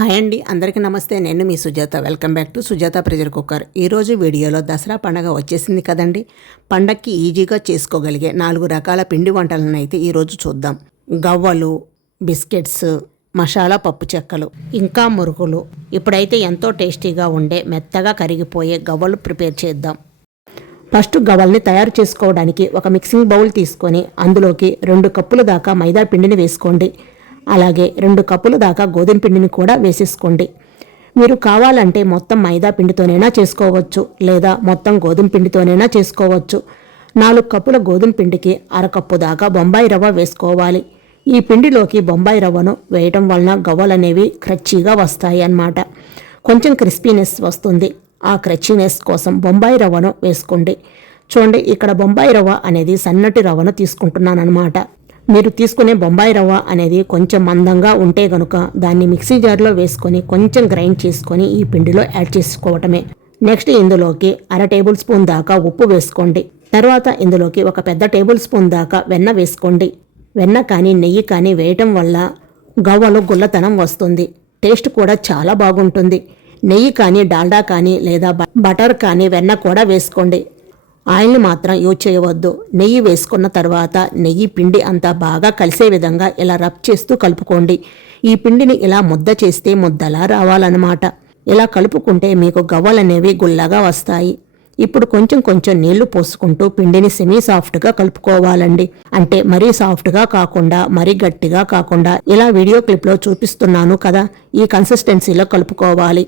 Hi అండి. అందరికీ నమస్తే. నేను మీ Sujatha. Welcome back to Sujatha pressure cooker. ఈరోజు వీడియోలో దసరా పండగ వచ్చేసింది కదండి. పండక్కి ఈజీగా చేసుకోగలిగే నాలుగు రకాల పిండి వంటలను అయితే ఈరోజు చూద్దాం. గవ్వలు బిస్కెట్స్ మసాలా పప్పు చెక్కలు ఇంకా మురుకులు. ఇప్పుడైతే ఎంతో టేస్టీగా ఉండే మెత్తగా కరిగిపోయే గవ్వలు ప్రిపేర్ చేద్దాం. ఫస్ట్ గవ్వల్ని తయారు చేసుకోవడానికి ఒక మిక్సింగ్ బౌల్ తీసుకొని అందులోకి రెండు కప్పుల దాకా మైదా పిండిని వేసుకోండి. అలాగే రెండు కప్పుల దాకా గోధుమ పిండిని కూడా వేసేసుకోండి. మీరు కావాలంటే మొత్తం మైదా పిండితోనైనా చేసుకోవచ్చు లేదా మొత్తం గోధుమ పిండితోనైనా చేసుకోవచ్చు. నాలుగు కప్పుల గోధుమ పిండికి అరకప్పు దాకా బొంబాయి రవ్వ వేసుకోవాలి. ఈ పిండిలోకి బొంబాయి రవ్వను వేయటం వలన గవ్వలనేవి క్రచ్చీగా వస్తాయి అన్నమాట. కొంచెం క్రిస్పీనెస్ వస్తుంది. ఆ క్రచ్చీనెస్ కోసం బొంబాయి రవ్వను వేసుకోండి. చూడండి ఇక్కడ బొంబాయి రవ్వ అనేది సన్నటి రవ్వను తీసుకుంటున్నాను అనమాట మీరు తీసుకునే బొంబాయి రవ్వ అనేది కొంచెం మందంగా ఉంటే గనుక దాన్ని మిక్సీ జార్లో వేసుకొని కొంచెం గ్రైండ్ చేసుకొని ఈ పిండిలో యాడ్ చేసుకోవటమే. నెక్స్ట్ ఇందులోకి అర టేబుల్ స్పూన్ దాకా ఉప్పు వేసుకోండి. తర్వాత ఇందులోకి ఒక పెద్ద టేబుల్ స్పూన్ దాకా వెన్న వేసుకోండి. వెన్న కానీ నెయ్యి కానీ వేయటం వల్ల గవ్వలో గుల్లతనం వస్తుంది. టేస్ట్ కూడా చాలా బాగుంటుంది. నెయ్యి కానీ డాల్డా కానీ లేదా బటర్ కానీ వెన్న కూడా వేసుకోండి. ఆయిల్ని మాత్రం యూజ్ చేయవద్దు. నెయ్యి వేసుకున్న తర్వాత నెయ్యి పిండి అంతా బాగా కలిసే విధంగా ఇలా రబ్ చేస్తూ కలుపుకోండి. ఈ పిండిని ఇలా ముద్ద చేస్తే ముద్దలా రావాలన్నమాట. ఇలా కలుపుకుంటే మీకు గవ్వలనేవి గుల్లగా వస్తాయి. ఇప్పుడు కొంచెం కొంచెం నీళ్ళు పోసుకుంటూ పిండిని సెమీ సాఫ్ట్గా కలుపుకోవాలండి. అంటే మరీ సాఫ్ట్గా కాకుండా మరీ గట్టిగా కాకుండా ఇలా వీడియో క్లిప్లో చూపిస్తున్నాను కదా ఈ కన్సిస్టెన్సీలో కలుపుకోవాలి.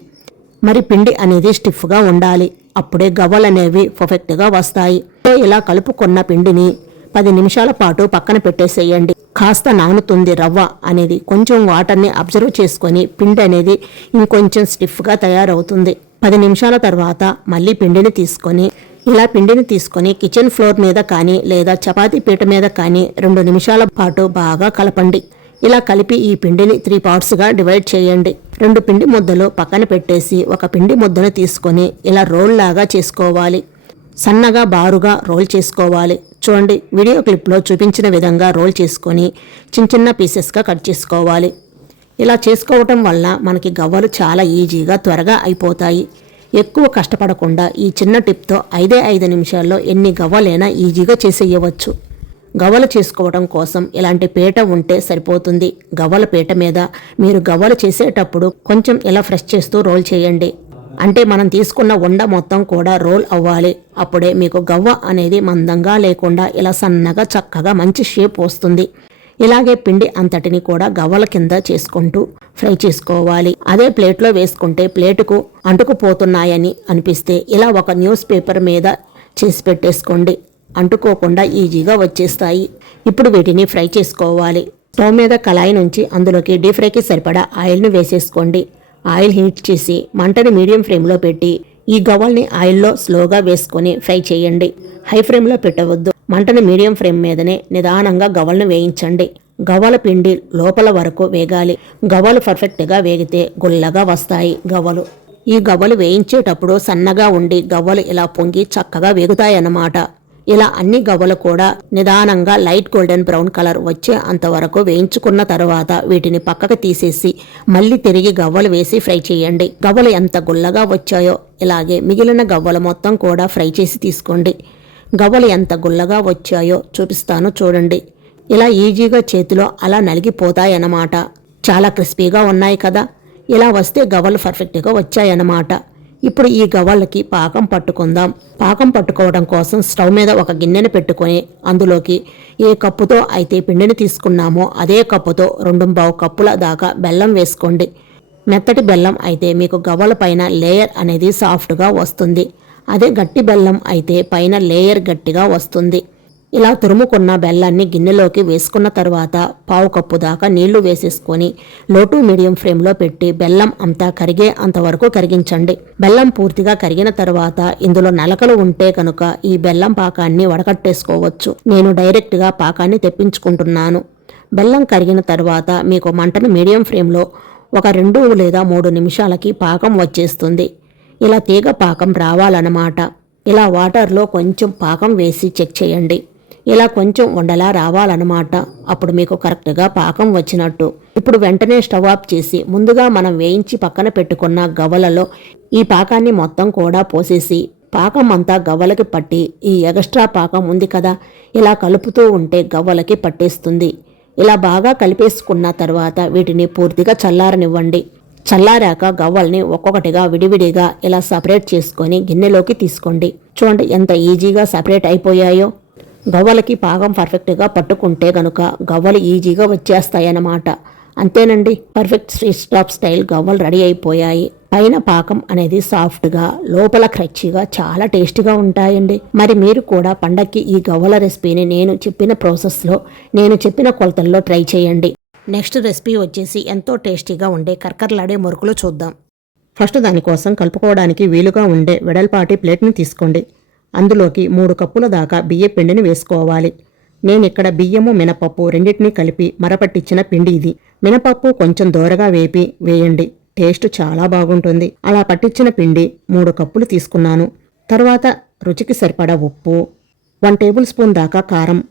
మరి పిండి అనేది స్టిఫ్గా ఉండాలి. అప్పుడే గవ్వలు అనేవి పర్ఫెక్ట్గా వస్తాయి. ఇలా కలుపుకున్న పిండిని పది నిమిషాల పాటు పక్కన పెట్టేసేయండి. కాస్త నానుతుంది రవ్వ అనేది కొంచెం వాటర్ని అబ్జర్వ్ చేసుకొని పిండి అనేది ఇంకొంచెం స్టిఫ్గా తయారవుతుంది. పది నిమిషాల తర్వాత మళ్ళీ పిండిని తీసుకొని ఇలా పిండిని తీసుకొని కిచెన్ ఫ్లోర్ మీద కానీ లేదా చపాతీ పీట మీద కానీ రెండు నిమిషాల పాటు బాగా కలపండి. ఇలా కలిపి ఈ పిండిని త్రీ పార్ట్స్గా డివైడ్ చేయండి. రెండు పిండి ముద్దలు పక్కన పెట్టేసి ఒక పిండి ముద్దను తీసుకొని ఇలా రోల్ లాగా చేసుకోవాలి. సన్నగా బారుగా రోల్ చేసుకోవాలి. చూడండి వీడియో క్లిప్లో చూపించిన విధంగా రోల్ చేసుకొని చిన్న చిన్న పీసెస్గా కట్ చేసుకోవాలి. ఇలా చేసుకోవటం వల్ల మనకి గవ్వలు చాలా ఈజీగా త్వరగా అయిపోతాయి. ఎక్కువ కష్టపడకుండా ఈ చిన్న టిప్తో ఐదే ఐదు నిమిషాల్లో ఎన్ని గవ్వలైనా ఈజీగా చేసేయవచ్చు. గవ్వలు చేసుకోవడం కోసం ఇలాంటి పీట ఉంటే సరిపోతుంది. గవ్వల పీట మీద మీరు గవ్వలు చేసేటప్పుడు కొంచెం ఇలా ఫ్రెష్ చేస్తూ రోల్ చేయండి. అంటే మనం తీసుకున్న ఉండ మొత్తం కూడా రోల్ అవ్వాలి. అప్పుడే మీకు గవ్వ అనేది మందంగా లేకుండా ఇలా సన్నగా చక్కగా మంచి షేప్ వస్తుంది. ఇలాగే పిండి అంతటిని కూడా గవ్వల కింద చేసుకుంటూ ఫ్రై చేసుకోవాలి. అదే ప్లేట్లో వేసుకుంటే ప్లేటుకు అంటుకుపోతున్నాయని అనిపిస్తే ఇలా ఒక న్యూస్ పేపర్ మీద చేసి పెట్టేసుకోండి. అంటుకోకుండా ఈజీగా వచ్చేస్తాయి. ఇప్పుడు వీటిని ఫ్రై చేసుకోవాలి. స్టవ్ మీద కళాయి నుంచి అందులోకి డీప్ ఫ్రైకి సరిపడా ఆయిల్ను వేసేసుకోండి. ఆయిల్ హీట్ చేసి మంటని మీడియం ఫ్లేమ్లో పెట్టి ఈ గవ్వల్ని ఆయిల్లో స్లోగా వేసుకొని ఫ్రై చేయండి. హై ఫ్లేమ్లో పెట్టవద్దు. మంటని మీడియం ఫ్లేమ్ మీదనే నిదానంగా గవ్వలను వేయించండి. గవ్వల పిండి లోపల వరకు వేగాలి. గవ్వలు పర్ఫెక్ట్గా వేగితే గుల్లగా వస్తాయి గవ్వలు. ఈ గవ్వలు వేయించేటప్పుడు సన్నగా ఉండి గవ్వలు ఇలా పొంగి చక్కగా వేగుతాయన్నమాట. ఇలా అన్ని గవ్వలు కూడా నిదానంగా లైట్ గోల్డెన్ బ్రౌన్ కలర్ వచ్చే అంతవరకు వేయించుకున్న తర్వాత వీటిని పక్కకు తీసేసి మళ్ళీ తిరిగి గవ్వలు వేసి ఫ్రై చేయండి. గవ్వలు ఎంత గుల్లగా వచ్చాయో ఇలాగే మిగిలిన గవ్వలు మొత్తం కూడా ఫ్రై చేసి తీసుకోండి. గవ్వలు ఎంత గుల్లగా వచ్చాయో చూపిస్తాను చూడండి. ఇలా ఈజీగా చేతిలో అలా నలిగిపోతాయన్నమాట. చాలా క్రిస్పీగా ఉన్నాయి కదా. ఇలా వస్తే గవ్వలు పర్ఫెక్ట్గా వచ్చాయన్నమాట. ఇప్పుడు ఈ గవ్వలకి పాకం పట్టుకుందాం. పాకం పట్టుకోవడం కోసం స్టవ్ మీద ఒక గిన్నెను పెట్టుకొని అందులోకి ఏ కప్పుతో అయితే పిండిని తీసుకున్నామో అదే కప్పుతో రెండు బావు కప్పుల దాకా బెల్లం వేసుకోండి. మెత్తటి బెల్లం అయితే మీకు గవ్వల పైన లేయర్ అనేది సాఫ్ట్గా వస్తుంది. అదే గట్టి బెల్లం అయితే పైన లేయర్ గట్టిగా వస్తుంది. ఇలా తురుముకున్న బెల్లాన్ని గిన్నెలోకి వేసుకున్న తర్వాత పావు కప్పు దాకా నీళ్ళు వేసేసుకొని లోటు మీడియం ఫ్లేమ్లో పెట్టి బెల్లం అంతా కరిగే అంతవరకు కరిగించండి. బెల్లం పూర్తిగా కరిగిన తర్వాత ఇందులో నలకలు ఉంటే కనుక ఈ బెల్లం పాకాన్ని వడకట్టేసుకోవచ్చు. నేను డైరెక్ట్గా పాకాన్ని తెప్పించుకుంటున్నాను. బెల్లం కరిగిన తర్వాత మీకు మంటను మీడియం ఫ్లేమ్లో ఒక రెండు లేదా మూడు నిమిషాలకి పాకం వచ్చేస్తుంది. ఇలా తీగ పాకం రావాలన్నమాట. ఇలా వాటర్లో కొంచెం పాకం వేసి చెక్ చేయండి. ఇలా కొంచెం ఉండలా రావాలన్నమాట. అప్పుడు మీకు కరెక్ట్గా పాకం వచ్చినట్టు. ఇప్పుడు వెంటనే స్టవ్ ఆఫ్ చేసి ముందుగా మనం వేయించి పక్కన పెట్టుకున్న గవ్వలలో ఈ పాకాన్ని మొత్తం కూడా పోసేసి పాకం అంతా గవ్వలకి పట్టి ఈ ఎగస్ట్రా పాకం ఉంది కదా ఇలా కలుపుతూ ఉంటే గవ్వలకి పట్టేస్తుంది. ఇలా బాగా కలిపేసుకున్న తర్వాత వీటిని పూర్తిగా చల్లారనివ్వండి. చల్లారాక గవ్వల్ని ఒక్కొక్కటిగా విడివిడిగా ఇలా సపరేట్ చేసుకొని గిన్నెలోకి తీసుకోండి. చూడండి ఎంత ఈజీగా సపరేట్ అయిపోయాయో. గవ్వలకి పాకం పర్ఫెక్ట్గా పట్టుకుంటే గనుక గవ్వలు ఈజీగా వచ్చేస్తాయన్నమాట. అంతేనండి పర్ఫెక్ట్ స్ట్రీట్ స్టాప్ స్టైల్ గవ్వలు రెడీ అయిపోయాయి. పైన పాకం అనేది సాఫ్ట్గా లోపల క్రచ్చిగా చాలా టేస్టీగా ఉంటాయండి. మరి మీరు కూడా పండక్కి ఈ గవ్వల రెసిపీని నేను చెప్పిన ప్రాసెస్లో నేను చెప్పిన కొలతల్లో ట్రై చేయండి. నెక్స్ట్ రెసిపీ వచ్చేసి ఎంతో టేస్టీగా ఉండే కర్కర్లాడే మురుకులు చూద్దాం. ఫస్ట్ దానికోసం కలుపుకోవడానికి వీలుగా ఉండే వెడల్పాటి ప్లేట్ని తీసుకోండి. అందులోకి మూడు కప్పుల దాకా బియ్య పిండిని వేసుకోవాలి. నేను ఇక్కడ బియ్యము మినపప్పు రెండింటినీ కలిపి మరపట్టించిన పిండి ఇది. మినపప్పు కొంచెం దోరగా వేపి వేయండి. టేస్ట్ చాలా బాగుంటుంది. అలా పట్టించిన పిండి మూడు కప్పులు తీసుకున్నాను. తర్వాత రుచికి సరిపడా ఉప్పు వన్ టేబుల్ స్పూన్ దాకా కారం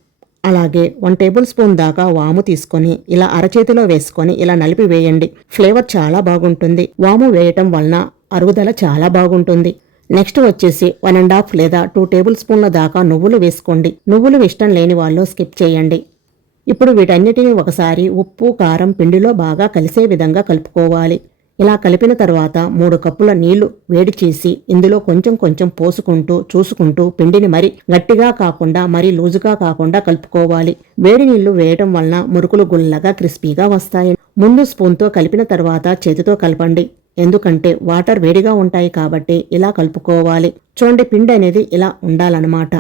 అలాగే వన్ టేబుల్ స్పూన్ దాకా వాము తీసుకొని ఇలా అరచేతిలో వేసుకొని ఇలా నలిపి వేయండి. ఫ్లేవర్ చాలా బాగుంటుంది. వాము వేయటం వలన అరుగుదల చాలా బాగుంటుంది. నెక్స్ట్ వచ్చేసి వన్ అండ్ హాఫ్ లేదా టూ టేబుల్ స్పూన్ల దాకా నువ్వులు వేసుకోండి. నువ్వులు ఇష్టం లేని వాళ్ళు స్కిప్ చేయండి. ఇప్పుడు వీటన్నిటిని ఒకసారి ఉప్పు కారం పిండిలో బాగా కలిసే విధంగా కలుపుకోవాలి. ఇలా కలిపిన తర్వాత మూడు కప్పుల నీళ్ళు వేడి చేసి ఇందులో కొంచెం కొంచెం పోసుకుంటూ చూసుకుంటూ పిండిని మరి గట్టిగా కాకుండా మరి లూజుగా కాకుండా కలుపుకోవాలి. వేడి నీళ్ళు వేయటం వలన మురుకులు గుల్లగా క్రిస్పీగా వస్తాయి. ముందు స్పూన్తో కలిపిన తర్వాత చేతితో కలపండి. ఎందుకంటే వాటర్ వేడిగా ఉంటాయి కాబట్టి ఇలా కలుపుకోవాలి. చూడండి పిండి అనేది ఇలా ఉండాలన్నమాట.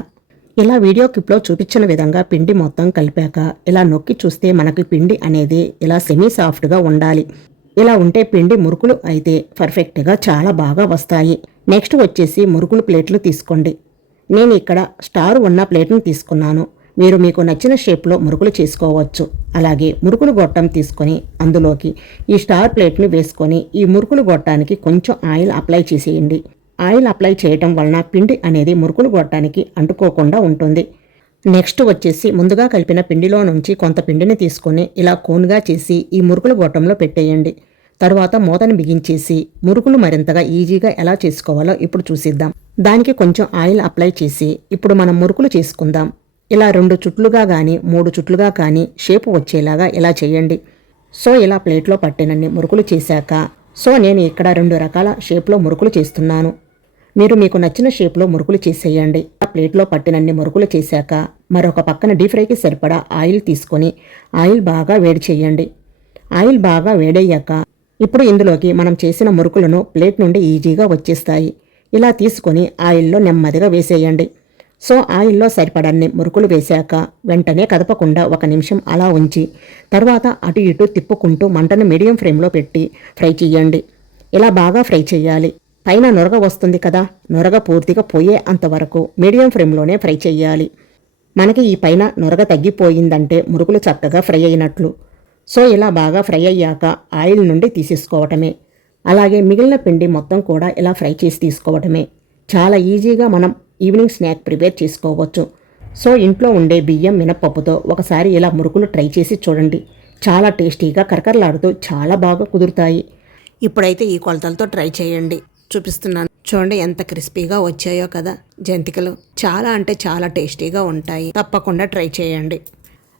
ఇలా వీడియో క్లిప్లో చూపించిన విధంగా పిండి మొత్తం కలిపాక ఇలా నొక్కి చూస్తే మనకి పిండి అనేది ఇలా సెమీ సాఫ్ట్గా ఉండాలి. ఇలా ఉంటే పిండి మురుకులు అయితే పర్ఫెక్ట్గా చాలా బాగా వస్తాయి. నెక్స్ట్ వచ్చేసి మురుకులు ప్లేట్లు తీసుకోండి. నేను ఇక్కడ స్టార్ ఉన్న ప్లేట్ని తీసుకున్నాను. మీరు మీకు నచ్చిన షేప్లో మురుకులు చేసుకోవచ్చు. అలాగే మురుకులు గొట్టం తీసుకొని అందులోకి ఈ స్టార్ ప్లేట్ని వేసుకొని ఈ మురుకులు గొట్టానికి కొంచెం ఆయిల్ అప్లై చేసేయండి. ఆయిల్ అప్లై చేయటం వలన పిండి అనేది మురుకులు గొట్టానికి అంటుకోకుండా ఉంటుంది. నెక్స్ట్ వచ్చేసి ముందుగా కలిపిన పిండిలో నుంచి కొంత పిండిని తీసుకొని ఇలా కోన్గా చేసి ఈ మురుకులు గొట్టంలో పెట్టేయండి. తర్వాత మూతను బిగించేసి మురుకులు మరింతగా ఈజీగా ఎలా చేసుకోవాలో ఇప్పుడు చూసిద్దాం. దానికి కొంచెం ఆయిల్ అప్లై చేసి ఇప్పుడు మనం మురుకులు చేసుకుందాం. ఇలా రెండు చుట్లుగా కానీ మూడు చుట్లుగా కానీ షేపు వచ్చేలాగా ఇలా చేయండి. సో ఇలా ప్లేట్లో పట్టినన్ని మురుకులు చేశాక సో నేను ఇక్కడ రెండు రకాల షేప్లో మురుకులు చేస్తున్నాను. మీరు మీకు నచ్చిన షేప్లో మురుకులు చేసేయండి. ఆ ప్లేట్లో పట్టినన్ని మురుకులు చేశాక మరొక పక్కన డీప్ ఫ్రైకి సరిపడా ఆయిల్ తీసుకొని ఆయిల్ బాగా వేడి చేయండి. ఆయిల్ బాగా వేడయ్యాక ఇప్పుడు ఇందులోకి మనం చేసిన మురుకులను ప్లేట్ నుండి ఈజీగా వచ్చేస్తాయి. ఇలా తీసుకొని ఆయిల్లో నెమ్మదిగా వేసేయండి. సో ఆయిల్లో సరిపడన్ని మురుకులు వేశాక వెంటనే కదపకుండా ఒక నిమిషం అలా ఉంచి తర్వాత అటు ఇటు తిప్పుకుంటూ మంటను మీడియం ఫ్లేమ్లో పెట్టి ఫ్రై చేయండి ఇలా బాగా ఫ్రై చేయాలి పైన నొరగ వస్తుంది కదా. నొరగ పూర్తిగా పోయే అంతవరకు మీడియం ఫ్లేమ్లోనే ఫ్రై చేయాలి మనకి ఈ పైన నొరగ తగ్గిపోయిందంటే మురుకులు చక్కగా ఫ్రై అయినట్లు. సో ఇలా బాగా ఫ్రై అయ్యాక ఆయిల్ నుండి తీసేసుకోవటమే. అలాగే మిగిలిన పిండి మొత్తం కూడా ఇలా ఫ్రై చేసి తీసుకోవటమే. చాలా ఈజీగా మనం ఈవినింగ్ స్నాక్ ప్రిపేర్ చేసుకోవచ్చు. సో ఇంట్లో ఉండే బియ్యం మినపప్పుతో ఒకసారి ఇలా మురుకులు ట్రై చేసి చూడండి. చాలా టేస్టీగా కరకరలాడుతూ చాలా బాగా కుదురుతాయి. ఇప్పుడైతే ఈ కొలతలతో ట్రై చేయండి. చూపిస్తున్నాను. చూడండి ఎంత క్రిస్పీగా వచ్చాయో కదా జంతికలు. చాలా అంటే చాలా టేస్టీగా ఉంటాయి. తప్పకుండా ట్రై చేయండి.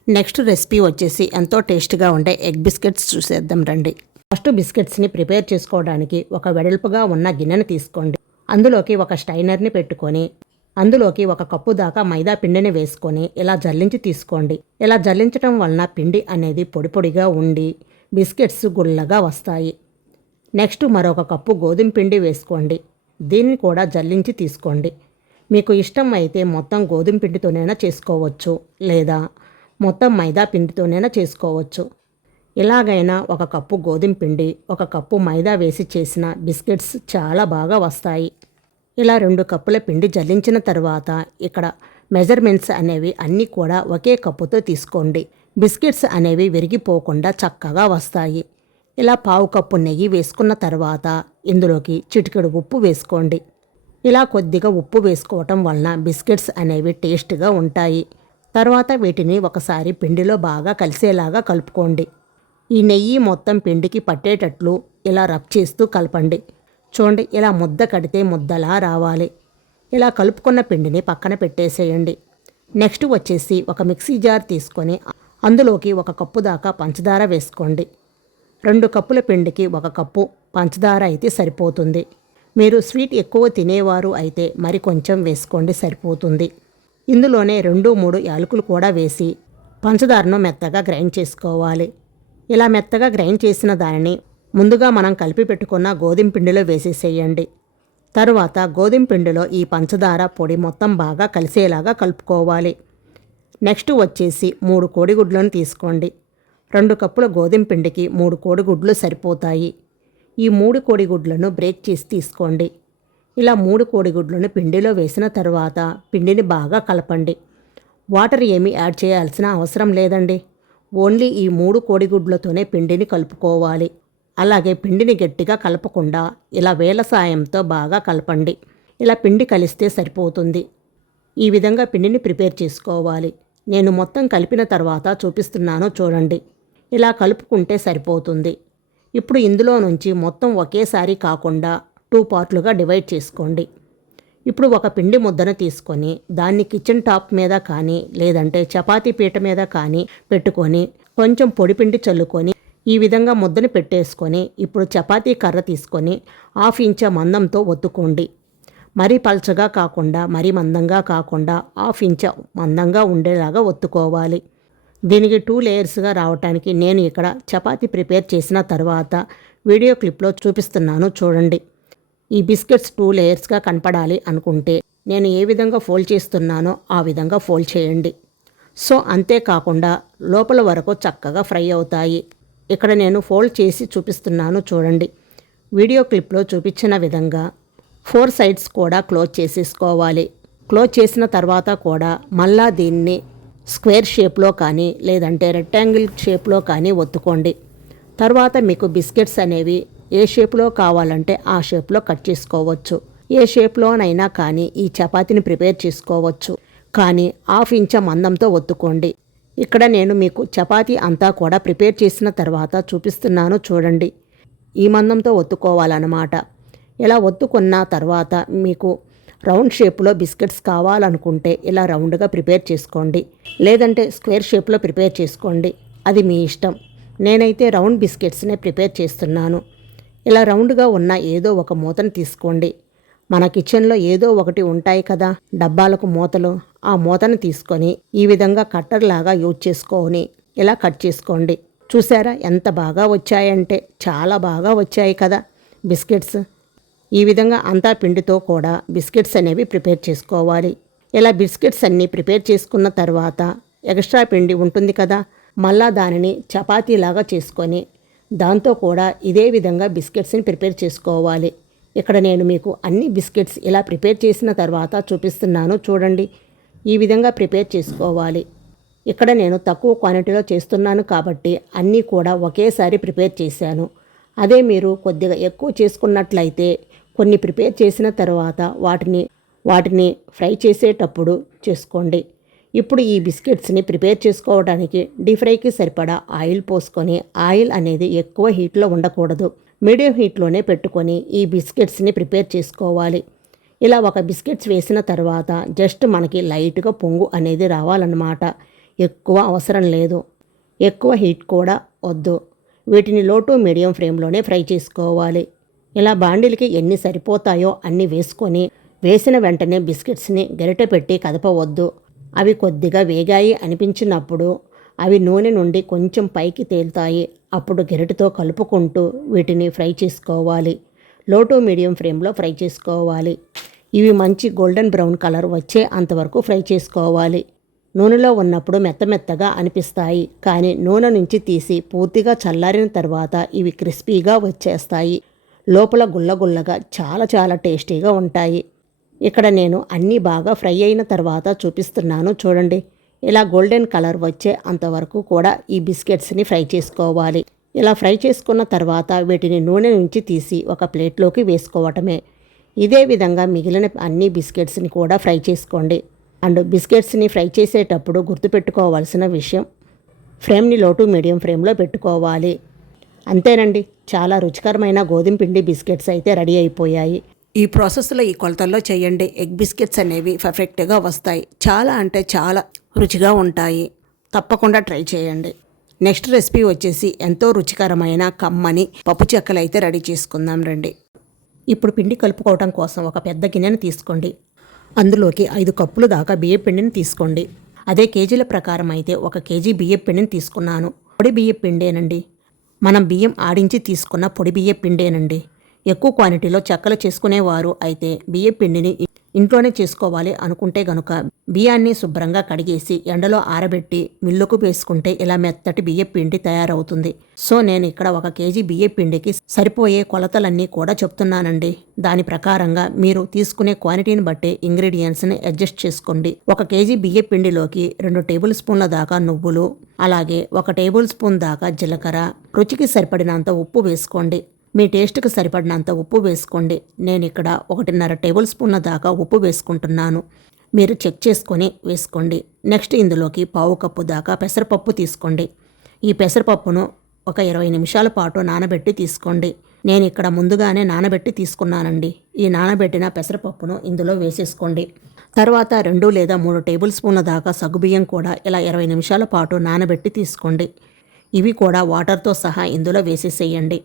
నెక్స్ట్ రెసిపీ వచ్చేసి ఎంతో టేస్ట్గా ఉండే ఎగ్ బిస్కెట్స్ చూసేద్దాం రండి. ఫస్ట్ బిస్కెట్స్ని ప్రిపేర్ చేసుకోవడానికి ఒక వెడల్పుగా ఉన్న గిన్నెని తీసుకోండి. అందులోకి ఒక స్టైనర్ని పెట్టుకొని అందులోకి ఒక కప్పు దాకా మైదా పిండిని వేసుకొని ఇలా జల్లించి తీసుకోండి. ఇలా జల్లించడం వలన పిండి అనేది పొడి పొడిగా ఉండి బిస్కెట్స్ గుల్లగా వస్తాయి. నెక్స్ట్ మరొక కప్పు గోధుమ పిండి వేసుకోండి. దీన్ని కూడా జల్లించి తీసుకోండి. మీకు ఇష్టం అయితే మొత్తం గోధుమ పిండితోనైనా చేసుకోవచ్చు లేదా మొత్తం మైదా పిండితోనైనా చేసుకోవచ్చు. ఇలాగైనా ఒక కప్పు గోధుమ పిండి ఒక కప్పు మైదా వేసి చేసిన బిస్కెట్స్ చాలా బాగా వస్తాయి. ఇలా రెండు కప్పుల పిండి జల్లించిన తర్వాత ఇక్కడ మెజర్మెంట్స్ అనేవి అన్నీ కూడా ఒకే కప్పుతో తీసుకోండి. బిస్కెట్స్ అనేవి విరిగిపోకుండా చక్కగా వస్తాయి. ఇలా పావు కప్పు నెయ్యి వేసుకున్న తర్వాత ఇందులోకి చిటికెడు ఉప్పు వేసుకోండి. ఇలా కొద్దిగా ఉప్పు వేసుకోవటం వలన బిస్కెట్స్ అనేవి టేస్ట్గా ఉంటాయి. తర్వాత వీటిని ఒకసారి పిండిలో బాగా కలిసేలాగా కలుపుకోండి. ఈ నెయ్యి మొత్తం పిండికి పట్టేటట్లు ఇలా రబ్ చేస్తూ కలపండి. చూడండి ఇలా ముద్ద కడితే ముద్దలా రావాలి. ఇలా కలుపుకున్న పిండిని పక్కన పెట్టేసేయండి. నెక్స్ట్ వచ్చేసి ఒక మిక్సీ జార్ తీసుకొని అందులోకి ఒక కప్పు దాకా పంచదార వేసుకోండి. రెండు కప్పుల పిండికి ఒక కప్పు పంచదార అయితే సరిపోతుంది. మీరు స్వీట్ ఎక్కువ తినేవారు అయితే మరి కొంచెం వేసుకోండి సరిపోతుంది. ఇందులోనే రెండు మూడు యాలకులు కూడా వేసి పంచదారను మెత్తగా గ్రైండ్ చేసుకోవాలి. ఇలా మెత్తగా గ్రైండ్ చేసిన దానిని ముందుగా మనం కలిపి పెట్టుకున్న గోధుమ పిండిలో వేసేసేయండి. తరువాత గోధుమ పిండిలో ఈ పంచదార పొడి మొత్తం బాగా కలిసేలాగా కలుపుకోవాలి. నెక్స్ట్ వచ్చేసి మూడు కోడిగుడ్లను తీసుకోండి. రెండు కప్పుల గోధుమ పిండికి మూడు కోడిగుడ్లు సరిపోతాయి. ఈ మూడు కోడిగుడ్లను బ్రేక్ చేసి తీసుకోండి. ఇలా మూడు కోడిగుడ్లను పిండిలో వేసిన తర్వాత పిండిని బాగా కలపండి. వాటర్ ఏమీ యాడ్ చేయాల్సిన అవసరం లేదండి. ఓన్లీ ఈ మూడు కోడిగుడ్లతోనే పిండిని కలుపుకోవాలి. అలాగే పిండిని గట్టిగా కలపకుండా ఇలా వేల సాయంతో బాగా కలపండి. ఇలా పిండి కలిస్తే సరిపోతుంది. ఈ విధంగా పిండిని ప్రిపేర్ చేసుకోవాలి. నేను మొత్తం కలిపిన తర్వాత చూపిస్తున్నాను చూడండి. ఇలా కలుపుకుంటే సరిపోతుంది. ఇప్పుడు ఇందులో నుంచి మొత్తం ఒకేసారి కాకుండా టూ పార్ట్లుగా డివైడ్ చేసుకోండి. ఇప్పుడు ఒక పిండి ముద్దను తీసుకొని దాన్ని కిచెన్ టాప్ మీద కానీ లేదంటే చపాతీ పీట మీద కానీ పెట్టుకొని కొంచెం పొడిపిండి చల్లుకొని ఈ విధంగా ముద్దని పెట్టేసుకొని ఇప్పుడు చపాతీ కర్ర తీసుకొని హాఫ్ ఇంచ మందంతో ఒత్తుకోండి. మరీ పల్చగా కాకుండా మరీ మందంగా కాకుండా హాఫ్ ఇంచ మందంగా ఉండేలాగా ఒత్తుకోవాలి. దీనికి టూ లేయర్స్గా రావటానికి నేను ఇక్కడ చపాతీ ప్రిపేర్ చేసిన తర్వాత వీడియో క్లిప్లో చూపిస్తున్నాను చూడండి. ఈ బిస్కెట్స్ టూ లేయర్స్గా కనపడాలి అనుకుంటే నేను ఏ విధంగా ఫోల్డ్ చేస్తున్నానో ఆ విధంగా ఫోల్డ్ చేయండి. సో అంతేకాకుండా లోపల వరకు చక్కగా ఫ్రై అవుతాయి. ఇక్కడ నేను ఫోల్డ్ చేసి చూపిస్తున్నాను చూడండి. వీడియో క్లిప్లో చూపించిన విధంగా ఫోర్ సైడ్స్ కూడా క్లోజ్ చేసేసుకోవాలి. క్లోజ్ చేసిన తర్వాత కూడా మళ్ళా దీన్ని స్క్వేర్ షేప్లో కానీ లేదంటే రెక్టాంగిల్ షేప్లో కానీ ఒత్తుకోండి. తర్వాత మీకు బిస్కెట్స్ అనేవి ఏ షేప్లో కావాలంటే ఆ షేప్లో కట్ చేసుకోవచ్చు. ఏ షేప్లోనైనా కానీ ఈ చపాతీని ప్రిపేర్ చేసుకోవచ్చు. కానీ హాఫ్ ఇంచ మందంతో ఒత్తుకోండి. ఇక్కడ నేను మీకు చపాతీ అంతా కూడా ప్రిపేర్ చేసిన తర్వాత చూపిస్తున్నాను చూడండి. ఈ మందంతో ఒత్తుకోవాలన్నమాట. ఇలా ఒత్తుకున్న తర్వాత మీకు రౌండ్ షేప్లో బిస్కెట్స్ కావాలనుకుంటే ఇలా రౌండ్గా ప్రిపేర్ చేసుకోండి. లేదంటే స్క్వేర్ షేప్లో ప్రిపేర్ చేసుకోండి. అది మీ ఇష్టం. నేనైతే రౌండ్ బిస్కెట్స్నే ప్రిపేర్ చేస్తున్నాను. ఇలా రౌండ్గా ఉన్న ఏదో ఒక మూతను తీసుకోండి. మన కిచెన్లో ఏదో ఒకటి ఉంటాయి కదా డబ్బాలకు మూతలు. ఆ మూతను తీసుకొని ఈ విధంగా కట్టర్ లాగా యూజ్ చేసుకొని ఇలా కట్ చేసుకోండి. చూసారా ఎంత బాగా వచ్చాయంటే చాలా బాగా వచ్చాయి కదా బిస్కెట్స్. ఈ విధంగా అంతా పిండితో కూడా బిస్కెట్స్ అనేవి ప్రిపేర్ చేసుకోవాలి. ఇలా బిస్కెట్స్ అన్నీ ప్రిపేర్ చేసుకున్న తర్వాత ఎక్స్ట్రా పిండి ఉంటుంది కదా మళ్ళా దానిని చపాతీలాగా చేసుకొని దాంతో కూడా ఇదే విధంగా బిస్కెట్స్ని ప్రిపేర్ చేసుకోవాలి. ఇక్కడ నేను మీకు అన్ని బిస్కెట్స్ ఇలా ప్రిపేర్ చేసిన తర్వాత చూపిస్తున్నాను. చూడండి. ఈ విధంగా ప్రిపేర్ చేసుకోవాలి. ఇక్కడ నేను తక్కువ క్వాంటిటీలో చేస్తున్నాను కాబట్టి అన్నీ కూడా ఒకేసారి ప్రిపేర్ చేశాను. అదే మీరు కొద్దిగా ఎక్కువ చేసుకున్నట్లయితే కొన్ని ప్రిపేర్ చేసిన తర్వాత వాటిని వాటిని ఫ్రై చేసేటప్పుడు చేసుకోండి. ఇప్పుడు ఈ బిస్కెట్స్ని ప్రిపేర్ చేసుకోవడానికి డీప్ ఫ్రైకి సరిపడా ఆయిల్ పోసుకొని ఆయిల్ అనేది ఎక్కువ హీట్లో ఉండకూడదు. మీడియం హీట్లోనే పెట్టుకొని ఈ బిస్కెట్స్ని ప్రిపేర్ చేసుకోవాలి. ఇలా ఒక బిస్కెట్స్ వేసిన తర్వాత జస్ట్ మనకి లైట్గా పొంగు అనేది రావాలన్నమాట. ఎక్కువ అవసరం లేదు. ఎక్కువ హీట్ కూడా వద్దు. వీటిని లో టు మీడియం ఫ్లేమ్లోనే ఫ్రై చేసుకోవాలి. ఇలా బాండిలకి ఎన్ని సరిపోతాయో అన్ని వేసుకొని వేసిన వెంటనే బిస్కెట్స్ని గరిటె పెట్టి కదపవద్దు. అవి కొద్దిగా వేగాయి అనిపించినప్పుడు అవి నూనె నుండి కొంచెం పైకి తేలుతాయి. అప్పుడు గెరటితో కలుపుకుంటూ వీటిని ఫ్రై చేసుకోవాలి. లో టు మీడియం ఫ్లేమ్లో ఫ్రై చేసుకోవాలి. ఇవి మంచి గోల్డెన్ బ్రౌన్ కలర్ వచ్చే అంతవరకు ఫ్రై చేసుకోవాలి. నూనెలో ఉన్నప్పుడు మెత్త మెత్తగా అనిపిస్తాయి. కానీ నూనె నుంచి తీసి పూర్తిగా చల్లారిన తర్వాత ఇవి క్రిస్పీగా వచ్చేస్తాయి. లోపల గుల్లగుల్లగా చాలా చాలా టేస్టీగా ఉంటాయి. ఇక్కడ నేను అన్నీ బాగా ఫ్రై అయిన తర్వాత చూపిస్తున్నాను. చూడండి. ఇలా గోల్డెన్ కలర్ వచ్చే అంతవరకు కూడా ఈ బిస్కెట్స్ని ఫ్రై చేసుకోవాలి. ఇలా ఫ్రై చేసుకున్న తర్వాత వీటిని నూనె నుంచి తీసి ఒక ప్లేట్లోకి వేసుకోవటమే. ఇదే విధంగా మిగిలిన అన్ని బిస్కెట్స్ని కూడా ఫ్రై చేసుకోండి. అండ్ బిస్కెట్స్ని ఫ్రై చేసేటప్పుడు గుర్తుపెట్టుకోవాల్సిన విషయం ఫ్రేమ్ని లోటు మీడియం ఫ్రేమ్లో పెట్టుకోవాలి. అంతేనండి చాలా రుచికరమైన గోధుమ పిండి బిస్కెట్స్ అయితే రెడీ అయిపోయాయి. ఈ ప్రాసెస్లో ఈ కొలతల్లో చేయండి. ఎగ్ బిస్కెట్స్ అనేవి పర్ఫెక్ట్గా వస్తాయి. చాలా అంటే చాలా రుచిగా ఉంటాయి. తప్పకుండా ట్రై చేయండి. నెక్స్ట్ రెసిపీ వచ్చేసి ఎంతో రుచికరమైన కమ్మని పప్పు చెక్కలు అయితే రెడీ చేసుకుందాం రండి. ఇప్పుడు పిండి కలుపుకోవడం కోసం ఒక పెద్ద గిన్నెను తీసుకోండి. అందులోకి ఐదు కప్పులు దాకా బియ్య పిండిని తీసుకోండి. అదే కేజీల ప్రకారం అయితే ఒక కేజీ బియ్య పిండిని తీసుకున్నాను. పొడి బియ్య పిండేనండి. మనం బియ్యం ఆడించి తీసుకున్న పొడి బియ్య పిండేనండి. ఎక్కువ క్వాంటిటీలో చెక్కలు చేసుకునేవారు అయితే బియ్య పిండిని ఇంట్లోనే చేసుకోవాలి అనుకుంటే గనుక బియ్యాన్ని శుభ్రంగా కడిగేసి ఎండలో ఆరబెట్టి మిల్లుకు వేసుకుంటే ఇలా మెత్తటి బియ్య పిండి తయారవుతుంది. సో నేను ఇక్కడ ఒక కేజీ బియ్య పిండికి సరిపోయే కొలతలన్నీ కూడా చెప్తున్నానండి. దాని ప్రకారంగా మీరు తీసుకునే క్వాంటిటీని బట్టి ఇంగ్రీడియంట్స్ని అడ్జస్ట్ చేసుకోండి. ఒక కేజీ బియ్య పిండిలోకి రెండు టేబుల్ స్పూన్ల దాకా నువ్వులు అలాగే ఒక టేబుల్ స్పూన్ దాకా జీలకర్ర. రుచికి సరిపడినంత ఉప్పు వేసుకోండి. మీ టేస్ట్కి సరిపడినంత ఉప్పు వేసుకోండి. నేను ఇక్కడ ఒకటిన్నర టేబుల్ స్పూన్ల దాకా ఉప్పు వేసుకుంటున్నాను. మీరు చెక్ చేసుకొని వేసుకోండి. నెక్స్ట్ ఇందులోకి పావు కప్పు దాకా పెసరపప్పు తీసుకోండి. ఈ పెసరపప్పును ఒక ఇరవై నిమిషాల పాటు నానబెట్టి తీసుకోండి. నేను ఇక్కడ ముందుగానే నానబెట్టి తీసుకున్నానండి. ఈ నానబెట్టిన పెసరపప్పును ఇందులో వేసేసుకోండి. తర్వాత రెండు లేదా మూడు టేబుల్ స్పూన్ల దాకా సగ్గుబియ్యం కూడా ఇలా ఇరవై నిమిషాల పాటు నానబెట్టి తీసుకోండి. ఇవి కూడా వాటర్తో సహా ఇందులో వేసేసేయండి.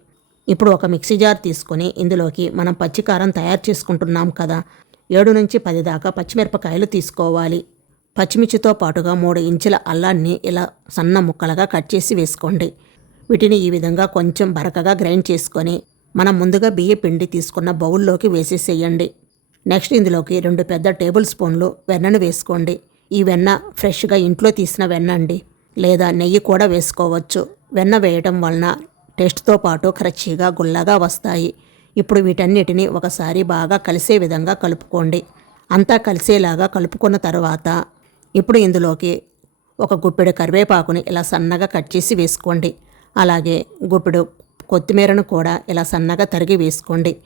ఇప్పుడు ఒక మిక్సీ జార్ తీసుకొని ఇందులోకి మనం పచ్చికారం తయారు చేసుకుంటున్నాం కదా. ఏడు నుంచి పది దాకా పచ్చిమిరపకాయలు తీసుకోవాలి. పచ్చిమిర్చితో పాటుగా మూడు ఇంచుల అల్లాన్ని ఇలా సన్న ముక్కలుగా కట్ చేసి వేసుకోండి. వీటిని ఈ విధంగా కొంచెం బరకగా గ్రైండ్ చేసుకొని మనం ముందుగా బియ్య పిండి తీసుకున్న బౌల్లోకి వేసేసేయండి. నెక్స్ట్ ఇందులోకి రెండు పెద్ద టేబుల్ స్పూన్లు వెన్నను వేసుకోండి. ఈ వెన్న ఫ్రెష్గా ఇంట్లో తీసిన వెన్న అండి లేదా నెయ్యి కూడా వేసుకోవచ్చు. వెన్న వేయటం వలన టేస్ట్తో పాటు క్రచ్చిగా గుల్లగా వస్తాయి. ఇప్పుడు వీటన్నిటిని ఒకసారి బాగా కలిసే విధంగా కలుపుకోండి. అంతా కలిసేలాగా కలుపుకున్న తర్వాత ఇప్పుడు ఇందులోకి ఒక గుప్పెడు కరివేపాకుని ఇలా సన్నగా కట్ చేసి వేసుకోండి. అలాగే గుప్పెడు కొత్తిమీరను కూడా ఇలా సన్నగా తరిగి వేసుకోండి.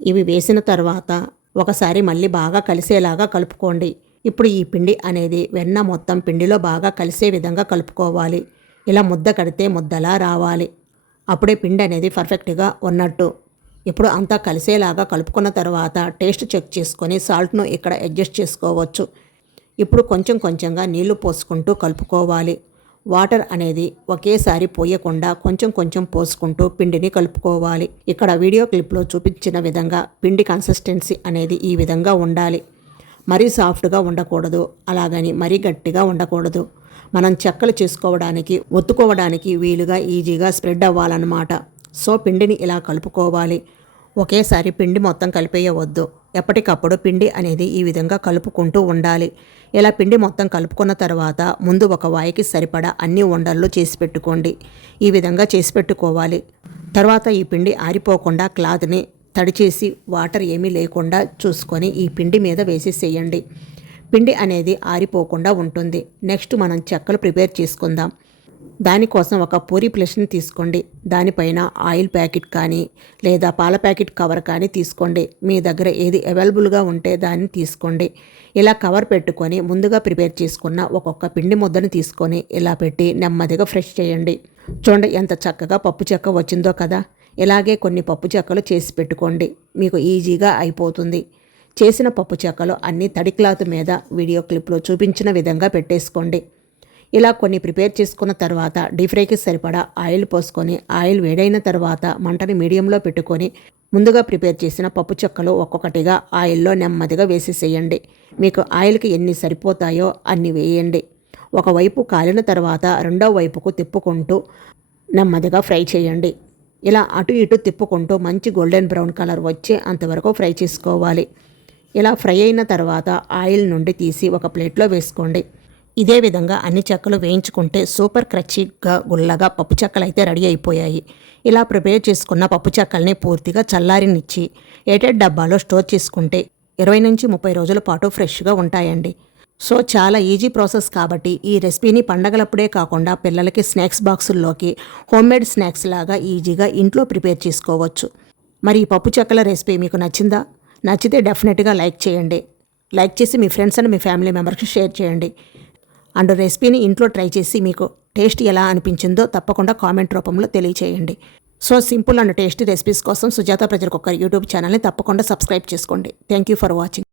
ఇవి వేసిన తర్వాత ఒకసారి మళ్ళీ బాగా కలిసేలాగా కలుపుకోండి. ఇప్పుడు ఈ పిండి అనేది వెన్న మొత్తం పిండిలో బాగా కలిసే విధంగా కలుపుకోవాలి. ఇలా ముద్ద కడితే ముద్దలా రావాలి. అప్పుడే పిండి అనేది పర్ఫెక్ట్గా ఉన్నట్టు. ఇప్పుడు అంతా కలిసేలాగా కలుపుకున్న తర్వాత టేస్ట్ చెక్ చేసుకొని సాల్ట్ను ఇక్కడ అడ్జస్ట్ చేసుకోవచ్చు. ఇప్పుడు కొంచెం కొంచెంగా నీళ్ళు పోసుకుంటూ కలుపుకోవాలి. వాటర్ అనేది ఒకేసారి పోయకుండా కొంచెం కొంచెం పోసుకుంటూ పిండిని కలుపుకోవాలి. ఇక్కడ వీడియో క్లిప్లో చూపించిన విధంగా పిండి కన్సిస్టెన్సీ అనేది ఈ విధంగా ఉండాలి. మరీ సాఫ్ట్గా ఉండకూడదు. అలాగని మరీ గట్టిగా ఉండకూడదు. మనం చెక్కలు చేసుకోవడానికి ఒత్తుకోవడానికి వీలుగా ఈజీగా స్ప్రెడ్ అవ్వాలన్నమాట. సో పిండిని ఇలా కలుపుకోవాలి. ఒకేసారి పిండి మొత్తం కలిపేయవద్దు. ఎప్పటికప్పుడు పిండి అనేది ఈ విధంగా కలుపుకుంటూ ఉండాలి. ఇలా పిండి మొత్తం కలుపుకున్న తర్వాత ముందు ఒక వాయికి సరిపడా అన్ని వండర్లు చేసి పెట్టుకోండి. ఈ విధంగా చేసి పెట్టుకోవాలి. తర్వాత ఈ పిండి ఆరిపోకుండా క్లాత్ని తడిచేసి వాటర్ ఏమీ లేకుండా చూసుకొని ఈ పిండి మీద వేసేసేయండి. పిండి అనేది ఆరిపోకుండా ఉంటుంది. నెక్స్ట్ మనం చెక్కలు ప్రిపేర్ చేసుకుందాం. దానికోసం ఒక పూరి ప్లేస్ని తీసుకోండి. దానిపైన ఆయిల్ ప్యాకెట్ కానీ లేదా పాల ప్యాకెట్ కవర్ కానీ తీసుకోండి. మీ దగ్గర ఏది అవైలబుల్గా ఉంటే దాన్ని తీసుకోండి. ఇలా కవర్ పెట్టుకొని ముందుగా ప్రిపేర్ చేసుకున్న ఒక్కొక్క పిండి ముద్దను తీసుకొని ఇలా పెట్టి నెమ్మదిగా ఫ్రెష్ చేయండి. చూడండి ఎంత చక్కగా పప్పు చెక్క వచ్చిందో కదా. ఇలాగే కొన్ని పప్పు చెక్కలు చేసి పెట్టుకోండి. మీకు ఈజీగా అయిపోతుంది. చేసిన పప్పు చెక్కలు అన్ని తడి క్లాత్ మీద వీడియో క్లిప్లో చూపించిన విధంగా పెట్టేసుకోండి. ఇలా కొన్ని ప్రిపేర్ చేసుకున్న తర్వాత డీప్ సరిపడా ఆయిల్ పోసుకొని ఆయిల్ వేడైన తర్వాత మంటని మీడియంలో పెట్టుకొని ముందుగా ప్రిపేర్ చేసిన పప్పు చెక్కలు ఒక్కొక్కటిగా ఆయిల్లో నెమ్మదిగా వేసేసేయండి. మీకు ఆయిల్కి ఎన్ని సరిపోతాయో అన్ని వేయండి. ఒకవైపు కాలిన తర్వాత రెండో వైపుకు తిప్పుకుంటూ నెమ్మదిగా ఫ్రై చేయండి. ఇలా అటు ఇటు తిప్పుకుంటూ మంచి గోల్డెన్ బ్రౌన్ కలర్ వచ్చే అంతవరకు ఫ్రై చేసుకోవాలి. ఇలా ఫ్రై అయిన తర్వాత ఆయిల్ నుండి తీసి ఒక ప్లేట్లో వేసుకోండి. ఇదే విధంగా అన్ని చెక్కలు వేయించుకుంటే సూపర్ క్రచ్చిగా గుల్లగా పప్పు చెక్కలు అయితే రెడీ అయిపోయాయి. ఇలా ప్రిపేర్ చేసుకున్న పప్పు చెక్కల్ని పూర్తిగా చల్లారినిచ్చి ఏటెడ్ డబ్బాలో స్టోర్ చేసుకుంటే ఇరవై నుంచి ముప్పై రోజుల పాటు ఫ్రెష్గా ఉంటాయండి. సో చాలా ఈజీ ప్రాసెస్ కాబట్టి ఈ రెసిపీని పండగలప్పుడే కాకుండా పిల్లలకి స్నాక్స్ బాక్సుల్లోకి హోమ్మేడ్ స్నాక్స్ లాగా ఈజీగా ఇంట్లో ప్రిపేర్ చేసుకోవచ్చు. మరి ఈ పప్పు చెక్కల రెసిపీ మీకు నచ్చిందా? నచ్చితే డెఫినెట్గా లైక్ చేయండి. లైక్ చేసి మీ ఫ్రెండ్స్ అండ్ మీ ఫ్యామిలీ మెంబర్స్కి షేర్ చేయండి. అండ్ రెసిపీని ఇంట్లో ట్రై చేసి మీకు టేస్ట్ ఎలా అనిపించిందో తప్పకుండా కామెంట్ రూపంలో తెలియచేయండి. So simple and tasty recipes కోసం సుజాత ప్రజలకు కుక్కర్ యూట్యూబ్ ఛానల్ని తప్పకుండా సబ్స్క్రైబ్ చేసుకోండి. Thank you for watching